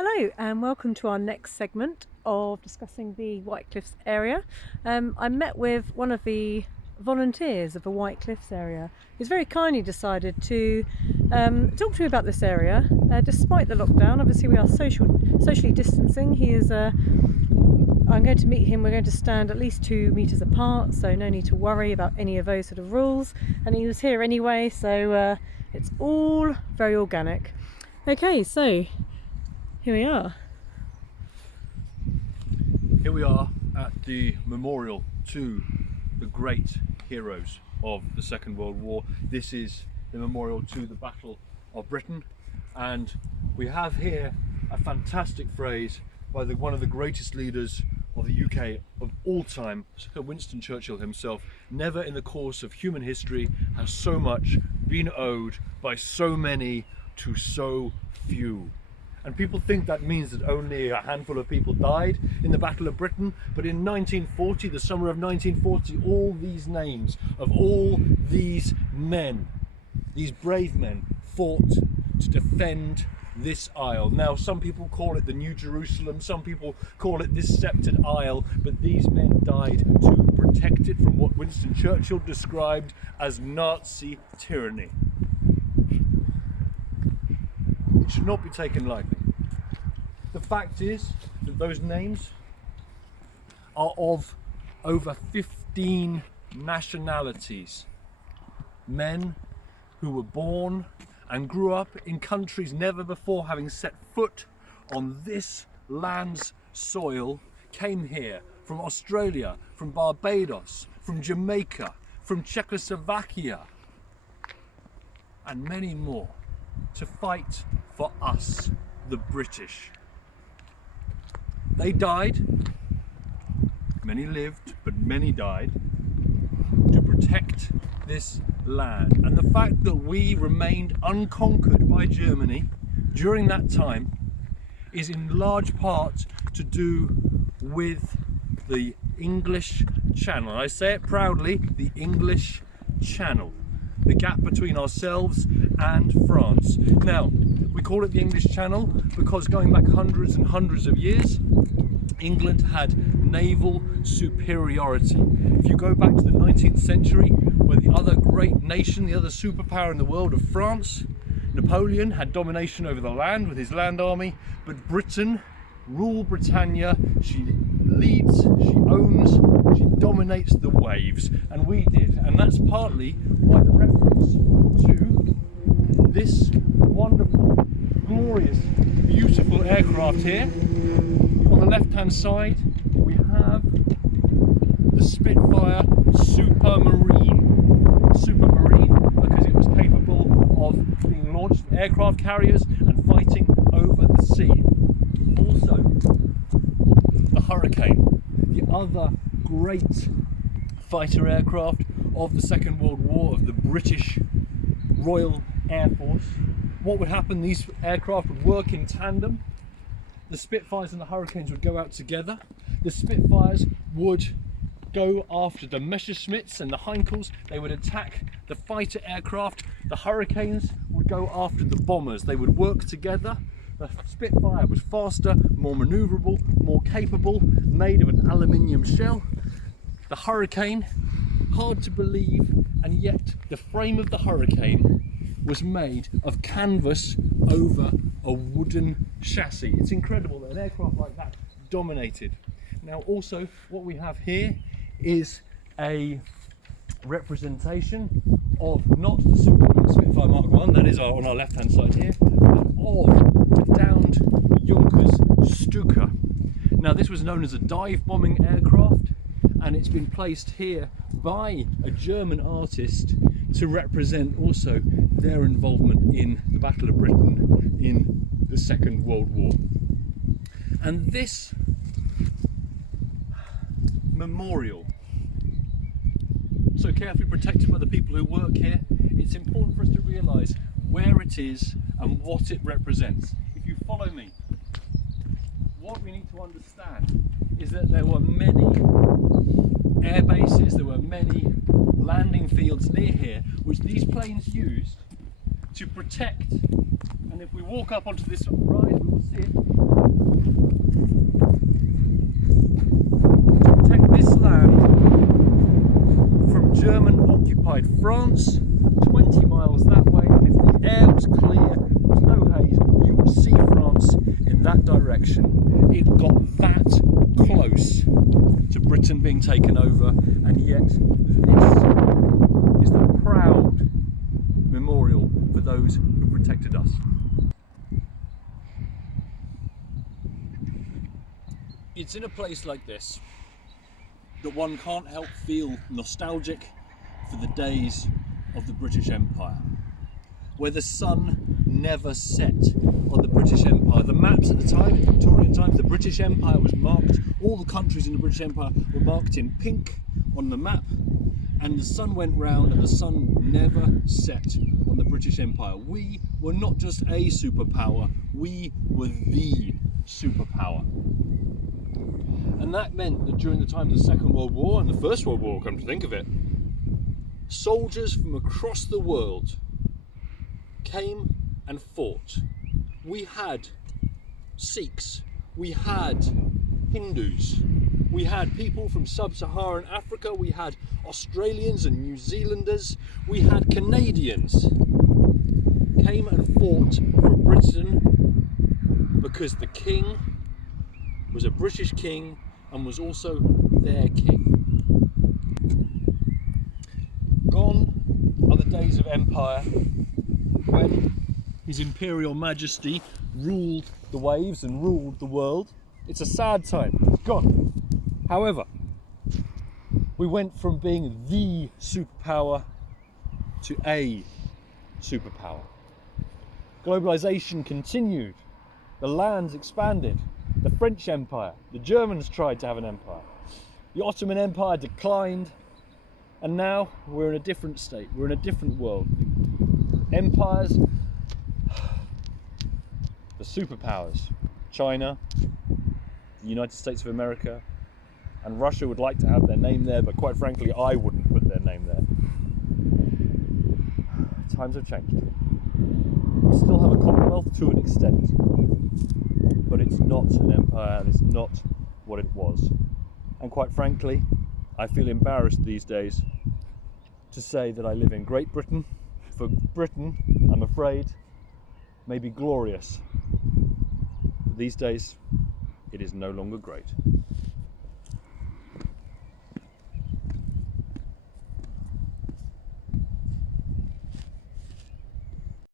Hello and welcome to our next segment of discussing the White Cliffs area. I met with one of the volunteers of the White Cliffs area who's very kindly decided to talk to me about this area despite the lockdown. Obviously we are socially distancing. I'm going to meet him, we're going to stand at least 2 meters apart, so no need to worry about any of those sort of rules, and he was here anyway, so it's all very organic. Okay, so here we are. Here we are at the memorial to the great heroes of the Second World War. This is the memorial to the Battle of Britain, and we have here a fantastic phrase by one of the greatest leaders of the UK of all time, Sir Winston Churchill himself. Never in the course of human history has so much been owed by so many to so few. And people think that means that only a handful of people died in the Battle of Britain, but in 1940, the summer of 1940, all these names of all these men, these brave men, fought to defend this isle. Now, some people call it the New Jerusalem, some people call it this sceptred isle, but these men died to protect it from what Winston Churchill described as Nazi tyranny. It should not be taken lightly. The fact is that those names are of over 15 nationalities. Men who were born and grew up in countries never before having set foot on this land's soil came here from Australia, from Barbados, from Jamaica, from Czechoslovakia, and many more, to fight for us, the British. They died, many lived, but many died, to protect this land. And the fact that we remained unconquered by Germany during that time is in large part to do with the English Channel. I say it proudly, the English Channel. The gap between ourselves and France. Now, we call it the English Channel because going back hundreds and hundreds of years, England had naval superiority. If you go back to the 19th century, where the other great nation, the other superpower in the world of France, Napoleon had domination over the land with his land army, but Britain, rule Britannia, she leads, she owns, she dominates the waves, and we did. And that's partly why the reference to this wonderful, glorious, beautiful aircraft here. On the left-hand side, we have the Spitfire Supermarine. Supermarine because it was capable of being launched from aircraft carriers and fighting over the sea. Also, the Hurricane, the other great fighter aircraft of the Second World War, of the British Royal Air Force. What would happen? These aircraft would work in tandem. The Spitfires and the Hurricanes would go out together. The Spitfires would go after the Messerschmitts and the Heinkels. They would attack the fighter aircraft. The Hurricanes would go after the bombers. They would work together. The Spitfire was faster, more manoeuvrable, more capable, made of an aluminium shell. The Hurricane, hard to believe, and yet the frame of the Hurricane was made of canvas over a wooden chassis. It's incredible that an aircraft like that dominated. Now also what we have here is a representation of not the Superman Spitfire Mark I, that is on our left hand side here, but of the downed Junkers Stuka. Now this was known as a dive bombing aircraft, and it's been placed here by a German artist to represent also their involvement in the Battle of Britain in the Second World War. And this memorial, so carefully protected by the people who work here, it's important for us to realise where it is and what it represents. If you follow me, what we need to understand is that there were many air bases, there were many landing fields near here which these planes used to protect, and if we walk up onto this rise, we will see it, to protect this land from German-occupied France, 20 miles that way, and if the air was clear, there was no haze, you would see France in that direction. It got that close to Britain being taken over, and yet this is the proud memorial for those who protected us. It's in a place like this that one can't help feel nostalgic for the days of the British Empire, where the sun never set on the British Empire. The maps at the time, in Victorian times, the British Empire was marked, all the countries in the British Empire were marked in pink on the map, and the sun went round and the sun never set on the British Empire. We were not just a superpower, we were the superpower. And that meant that during the time of the Second World War and the First World War, come to think of it, soldiers from across the world came and fought. We had Sikhs, we had Hindus, we had people from sub-Saharan Africa, we had Australians and New Zealanders, we had Canadians came and fought for Britain because the king was a British king and was also their king. Gone are the days of empire when His Imperial Majesty ruled the waves and ruled the world. It's a sad time, it's gone. However, we went from being the superpower to a superpower. Globalization continued, the lands expanded, the French Empire, the Germans tried to have an empire, the Ottoman Empire declined, and now we're in a different state, we're in a different world. Empires, the superpowers, China, the United States of America, and Russia would like to have their name there, but quite frankly I wouldn't put their name there. Times have changed. We still have a Commonwealth to an extent, but it's not an empire and it's not what it was. And quite frankly, I feel embarrassed these days to say that I live in Great Britain, for Britain, I'm afraid, may be glorious. But these days, it is no longer great.